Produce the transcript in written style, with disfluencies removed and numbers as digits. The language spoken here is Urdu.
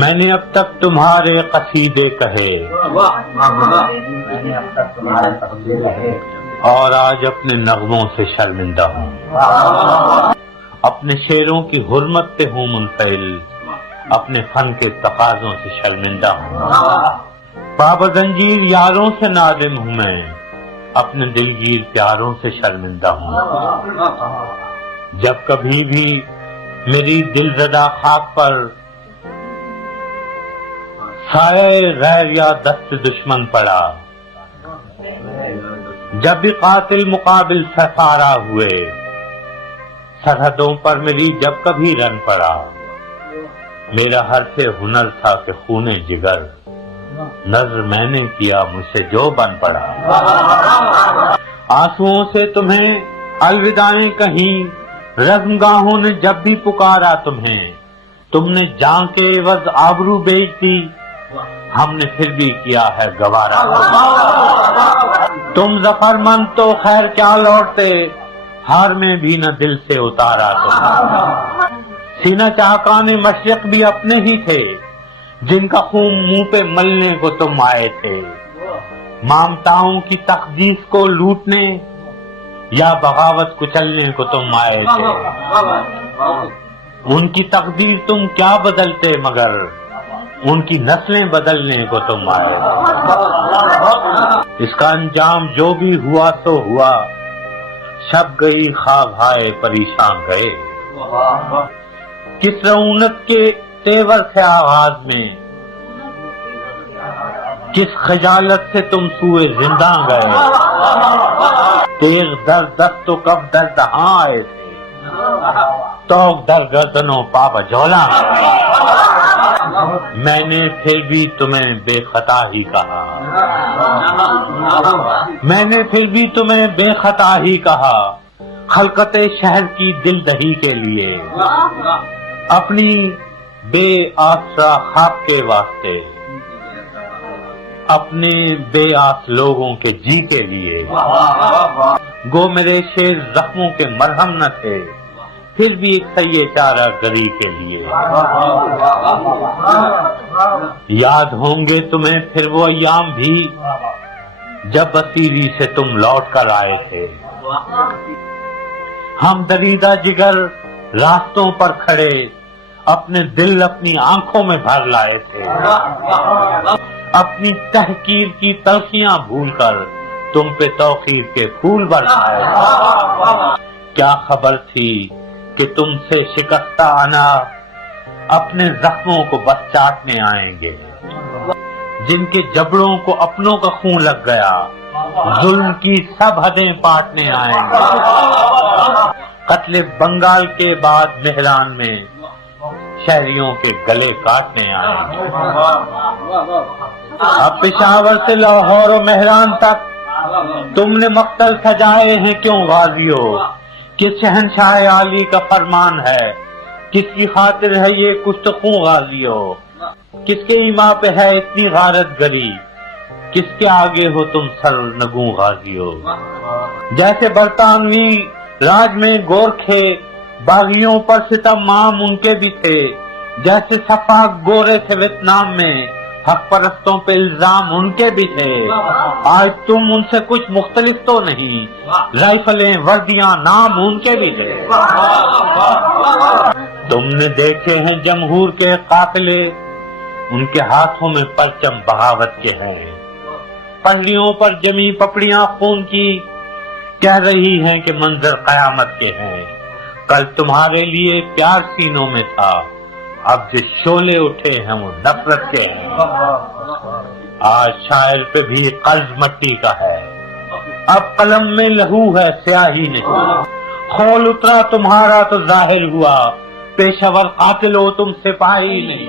میں نے اب تک تمہارے قصیدے کہے اور آج اپنے نغموں سے شرمندہ ہوں، اپنے شعروں کی حرمت پہ ہوں منفعل، اپنے فن کے تقاضوں سے شرمندہ ہوں، پابند زنجیر یاروں سے نادم ہوں میں، اپنے دلگیر پیاروں سے شرمندہ ہوں۔ جب کبھی بھی میری دل زدہ خاک پر سایہ غیر یا دست دشمن پڑا، جب بھی قاتل مقابل سفارا ہوئے، سرحدوں پر میری جب کبھی رن پڑا، میرا ہر سے ہنر تھا کہ خون جگر نظر میں نے کیا مجھ سے جو بن پڑا۔ آنسوؤں سے تمہیں الوداعیں کہیں، رزمگاہوں نے جب بھی پکارا تمہیں، تم نے جان کے عوض آبرو بیچ دی، ہم نے پھر بھی کیا ہے گوارا۔ تم ظفر مند تو خیر کیا لوٹتے، ہار میں بھی نہ دل سے اتارا تم۔ سینہ چاہکان مشرق بھی اپنے ہی تھے، جن کا خون منہ پہ ملنے کو تم آئے تھے، مامتاؤں کی تقدیس کو لوٹنے یا بغاوت کچلنے کو تم آئے تھے۔ ان کی تقدیر تم کیا بدلتے، مگر ان کی نسلیں بدلنے کو تم آئے تھے۔ اس کا انجام جو بھی ہوا تو ہوا، شب گئی خواب آئے پریشان گئے۔ کس رعونت کے تیور سے آغاز میں، کس خجالت سے تم سوئے زندہ گئے، تیغ در دست تو کب در دہاں آئے تھے، توق در گردنوں پا بجولا۔ میں نے پھر بھی تمہیں بے خطا ہی کہا، میں نے پھر بھی تمہیں بے خطا ہی کہا، خلقت شہر کی دل دہی کے لیے، اپنی بے آسرا خواب کے واسطے، اپنے بے آس لوگوں کے جی کے لیے۔ گو میرے شعر زخموں کے مرہم نہ تھے، پھر بھی ایک سیے چارہ گری کے لیے۔ یاد ہوں گے تمہیں پھر وہ ایام بھی، جب اسیری سے تم لوٹ کر آئے تھے، ہم دریدہ جگر راستوں پر کھڑے، اپنے دل اپنی آنکھوں میں بھر لائے تھے، اپنی تحقیر کی تلخیاں بھول کر تم پہ توقیر کے پھول برسائے تھے۔ کیا خبر تھی کہ تم سے شکستہ انا اپنے زخموں کو بس چاٹنے آئیں گے، جن کے جبڑوں کو اپنوں کا خون لگ گیا، ظلم کی سب حدیں پاٹنے آئیں گے۔ قتل بنگال کے بعد مہران میں شہریوں کے گلے کاٹنے آئیں گے۔ اب پشاور سے لاہور و مہران تک تم نے مقتل سجائے ہیں کیوں غازیوں، کس شہنشاہ عالی کا فرمان ہے، کس کی خاطر ہے یہ کشت خوں غازیوں، کس کے ایما پہ ہے اتنی غارت گری، کس کے آگے ہو تم سر نگوں غازیوں۔ جیسے برطانوی راج میں گورکھے باغیوں پر ستم عام ان کے بھی تھے، جیسے صفاق گورے تھے ویتنام میں، حق پرستوں پہ الزام ان کے بھی تھے۔ آج تم ان سے کچھ مختلف تو نہیں، رائفلیں وردیاں نام ان کے بھی تھے۔ تم نے دیکھے ہیں جمہور کے قافلے، ان کے ہاتھوں میں پرچم بغاوت کے ہیں، پنڈلیوں پر جمی پپڑیاں خون کی، کہہ رہی ہیں کہ منظر قیامت کے ہیں۔ کل تمہارے لیے پیار سینوں میں تھا، اب جو شعلے اٹھے ہیں وہ نفرت کے ہیں۔ آج شاعر پہ بھی قرض مٹی کا ہے، اب قلم میں لہو ہے سیاہی نہیں، خول اترا تمہارا تو ظاہر ہوا، پیشہ ور قاتل ہو تم سپاہی نہیں۔